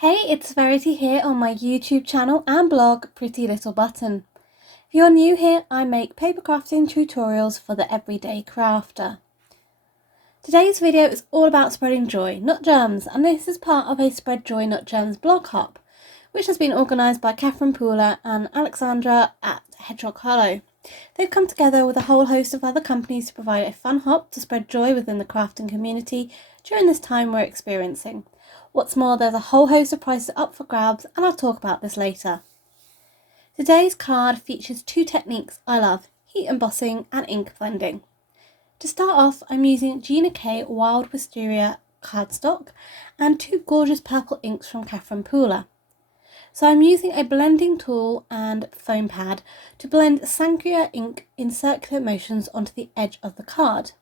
Hey, it's Verity here on my YouTube channel and blog Pretty Little Button. If you're new here, I make paper crafting tutorials for the everyday crafter. Today's video is all about spreading joy, not germs, and this is part of a Spread Joy Not Germs blog hop, which has been organised by Catherine Pooler and Alexandra at Hedgehog Hollow. They've come together with a whole host of other companies to provide a fun hop to spread joy within the crafting community during this time we're experiencing. What's more, there's a whole host of prizes up for grabs, and I'll talk about this later. Today's card features two techniques I love, heat embossing and ink blending. To start off, I'm using Gina K Wild Wisteria cardstock and two gorgeous purple inks from Catherine Pooler. So I'm using a blending tool and foam pad to blend Sangria ink in circular motions onto the edge of the card.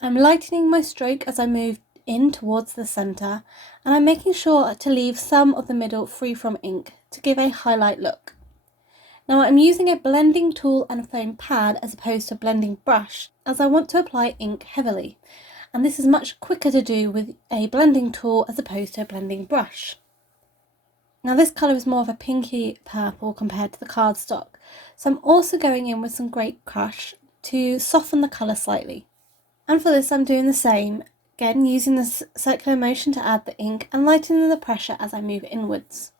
I'm lightening my stroke as I move in towards the centre, and I'm making sure to leave some of the middle free from ink to give a highlight look. Now I'm using a blending tool and foam pad as opposed to a blending brush, as I want to apply ink heavily, and this is much quicker to do with a blending tool as opposed to a blending brush. Now this colour is more of a pinky purple compared to the cardstock, so I'm also going in with some Grape Crush to soften the colour slightly. And for this I'm doing the same, again using the circular motion to add the ink and lightening the pressure as I move inwards.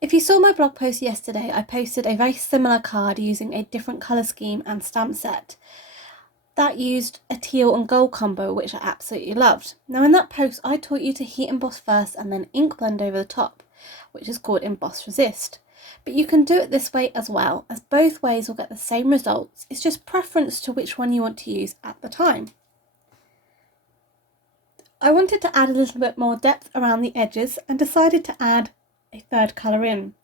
If you saw my blog post yesterday, I posted a very similar card using a different colour scheme and stamp set. That used a teal and gold combo, which I absolutely loved. Now in that post I taught you to heat emboss first and then ink blend over the top, which is called Emboss Resist. But you can do it this way as well, as both ways will get the same results. It's just preference to which one you want to use at the time. I wanted to add a little bit more depth around the edges and decided to add a third colour in.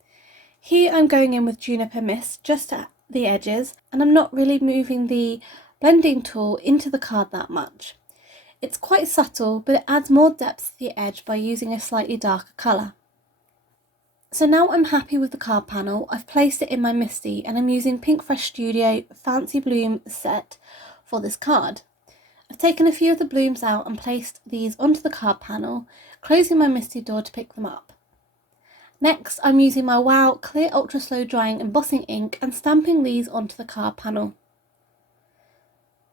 Here I'm going in with Juniper Mist just at the edges, and I'm not really moving the blending tool into the card that much. It's quite subtle, but it adds more depth to the edge by using a slightly darker colour. So now I'm happy with the card panel. I've placed it in my Misty and I'm using Pink Fresh Studio Fancy Bloom set for this card. I've taken a few of the blooms out and placed these onto the card panel, closing my Misty door to pick them up. Next, I'm using my Wow Clear Ultra Slow Drying Embossing ink and stamping these onto the card panel.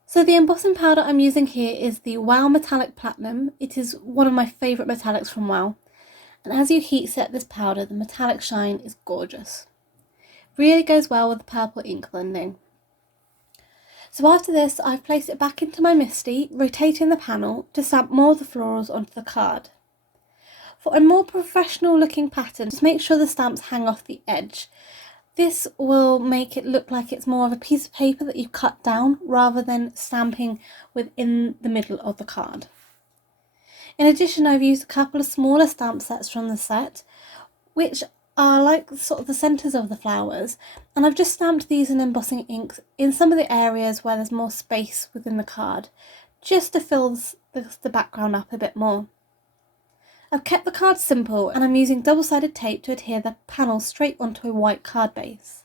So the embossing powder I'm using here is the Wow Metallic Platinum. It is one of my favourite metallics from Wow. And as you heat set this powder, the metallic shine is gorgeous. Really goes well with the purple ink blending. So after this, I've placed it back into my Misty, rotating the panel to stamp more of the florals onto the card. For a more professional looking pattern, just make sure the stamps hang off the edge. This will make it look like it's more of a piece of paper that you cut down rather than stamping within the middle of the card. In addition, I've used a couple of smaller stamp sets from the set, which are like sort of the centres of the flowers, and I've just stamped these in embossing inks in some of the areas where there's more space within the card, just to fill the background up a bit more. I've kept the card simple and I'm using double-sided tape to adhere the panel straight onto a white card base.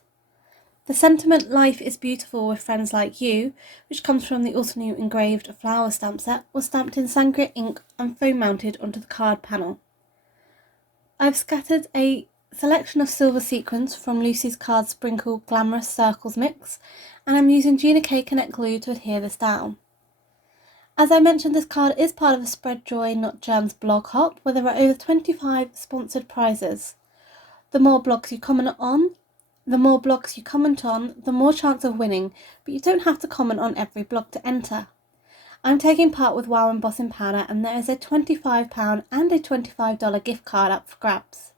The sentiment "Life is beautiful with friends like you," which comes from the Altenew Engraved flower stamp set, was stamped in Sangria ink and foam mounted onto the card panel. I've scattered a selection of silver sequins from Lucy's Card Sprinkle Glamorous Circles mix, and I'm using Gina K Connect glue to adhere this down. As I mentioned, this card is part of a Spread Joy Not Germs blog hop, where there are over 25 sponsored prizes. The more blogs you comment on, the more chance of winning, but you don't have to comment on every blog to enter. I'm taking part with Wow Embossing Powder, and there is a £25 and a $25 gift card up for grabs.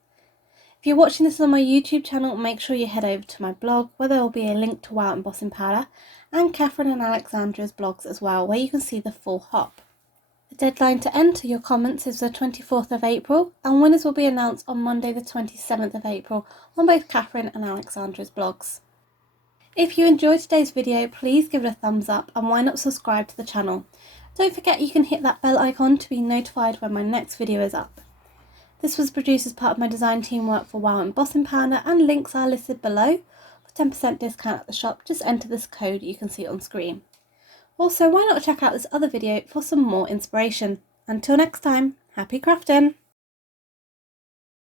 If you're watching this on my YouTube channel, make sure you head over to my blog, where there will be a link to Wow Embossing Powder and Catherine and Alexandra's blogs as well, where you can see the full hop. The deadline to enter your comments is the 24th of April, and winners will be announced on Monday the 27th of April on both Catherine and Alexandra's blogs. If you enjoyed today's video, please give it a thumbs up and why not subscribe to the channel. Don't forget you can hit that bell icon to be notified when my next video is up. This was produced as part of my design team work for Wow Embossing Powder, and links are listed below. For 10% discount at the shop, just enter this code you can see on screen. Also, why not check out this other video for some more inspiration. Until next time, happy crafting!